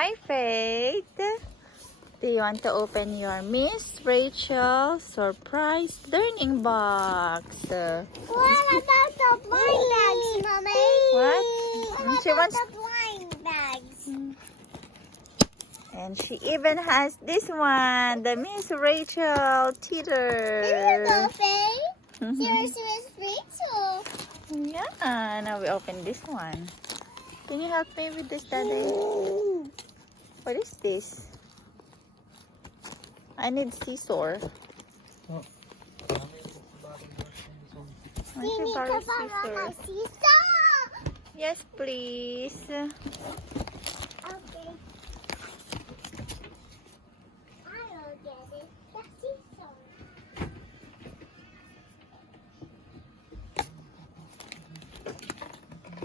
Hi, Faith. Do you want to open your Miss Rachel surprise learning box? What about the blind bags, Mommy? What? What She about wants, the blind bags? and she even has this one, the Miss Rachel Here you go, teeter. Faye. Here's Miss Rachel. Yeah, now we open this one. Can you help me with this, Daddy? What is this? I need scissor. You need to borrow my scissors. Yes, please. Okay. I'll get it. The scissors.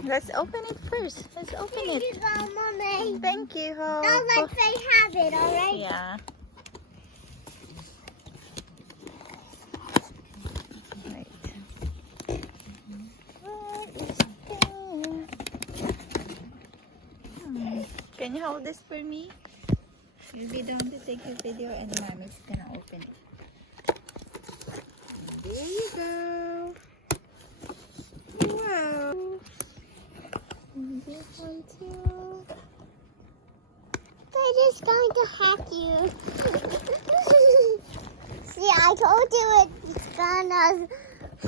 Let's open it first. Let's open Here it. you go, Mommy. Thank you, Hope. Don't let Faye have it, alright? Yeah. Wait. What is there? Can you hold this for me? You'll be down to take a video and Mommy's gonna open it. There you go. Wow. And this one too. They're just going to hack you. See, I told you it's gonna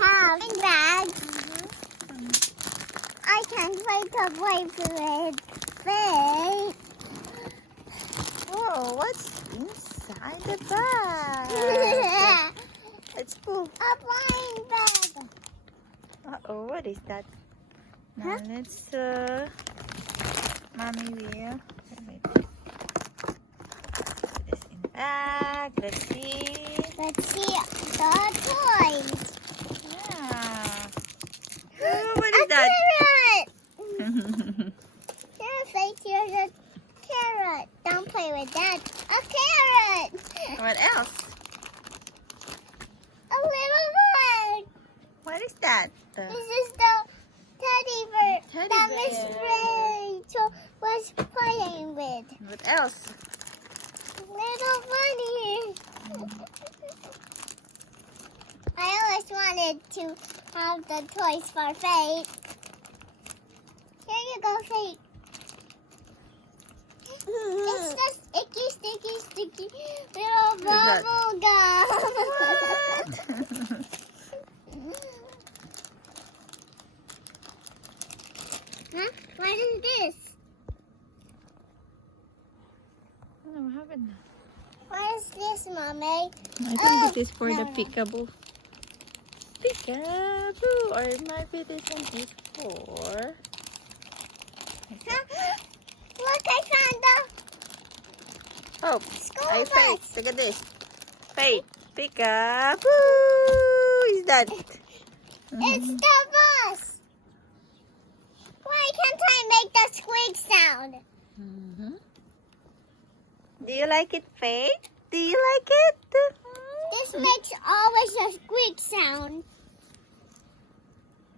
have bags. I can't wait to play with Faye. Whoa, what's inside the bag? Let's pull. A blind bag. Uh-oh, what is that? Now Huh? let's, Mommy will. Wait. Put this in the bag. Let's see. Let's see the toys. Yeah. Oh, what A is that? carrot. Here's Faye, here's a carrot. Don't play with that. A carrot. What else? A little bird. What is that? This is the teddy bear Teddy that bear. Miss Rachel was playing with. What else? Little bunny. I always wanted to have the toys for Faye. Here you go, Faye. It's just icky, sticky, sticky little that? bubble gum. What? Huh? What is this? Oh, I haven't. What is this, Mommy? I think Oh, this is for the no. peekaboo. Peekaboo! Or maybe this one is for... Huh? Look, I found the Oh, school I bus. Faith. Look at this. Faith. Peekaboo! Is that? It's the bus. Why can't I make the squeak sound? Mm-hmm. Do you like it, Faith? Do you like it? This makes always a squeak sound.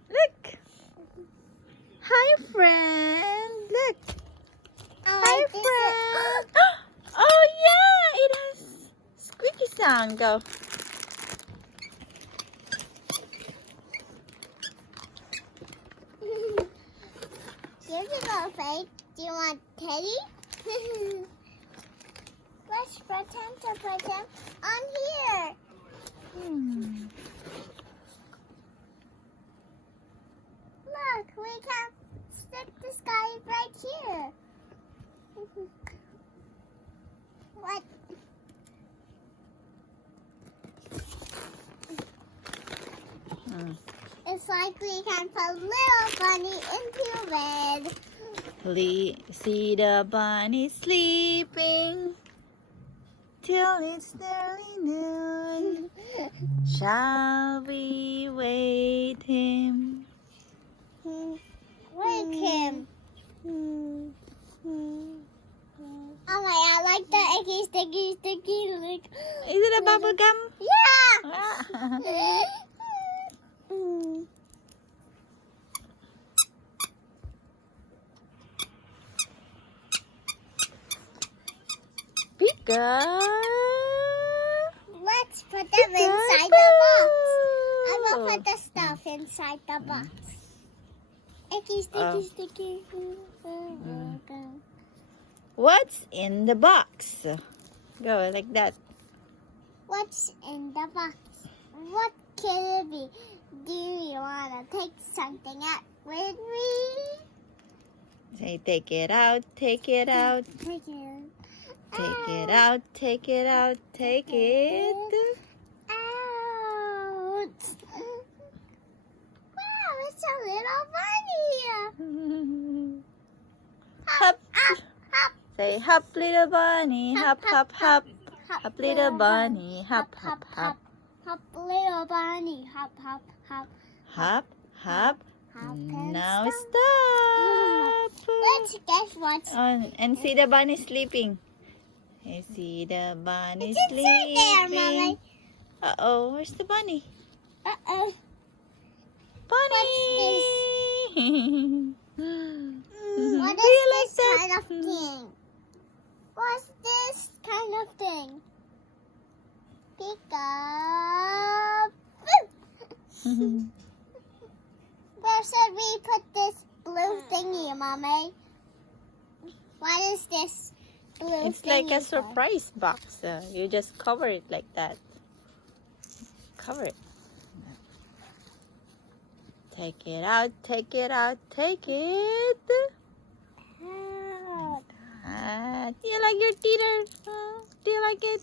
Look. Hi, friend. Look. Hi, This friend. Oh, yeah. It has squeaky sound. Go. Here you go, Faith. Do you want Teddy? Let's pretend to put him on here. Hmm. Look, we can stick this guy right here. What? Hmm. It's like we can put little bunny into bed. See the bunny sleeping till it's nearly noon. Shall we wake him? Wake him. Oh my, I like the icky, sticky, sticky. Like, Is it a bubble gum? yeah. Ah. go. Let's put them inside the box. I will put the stuff inside the box. Icky, sticky, sticky. What's in the box? Go like that. What's in the box? What can it be? Do you want to take something out with me? Say, take it out, take it out. Take it Take it out, take it out, take it. out. Wow, it's a little bunny. Hop. Hop, hop. Say, hop, little bunny, hop, hop, hop. Hop, little bunny, hop, hop, hop. Hop, little bunny, hop, hop, hop. Hop, hop. Hop and Now stop. stop. Let's guess what's And see the bunny sleeping. I see the bunny It's inside there, sleeping. Mommy. Uh-oh, where's the bunny? Uh-oh. Bunny! What Do you is like this that? kind of thing? What's this kind of thing? Pick up. Where should we put this blue thingy, Mommy? What is this blue It's like thingy a for? surprise box. You just cover it like that. Cover it. Take it out, take it out, take it. Out. Do you like your teeter? Do you like it?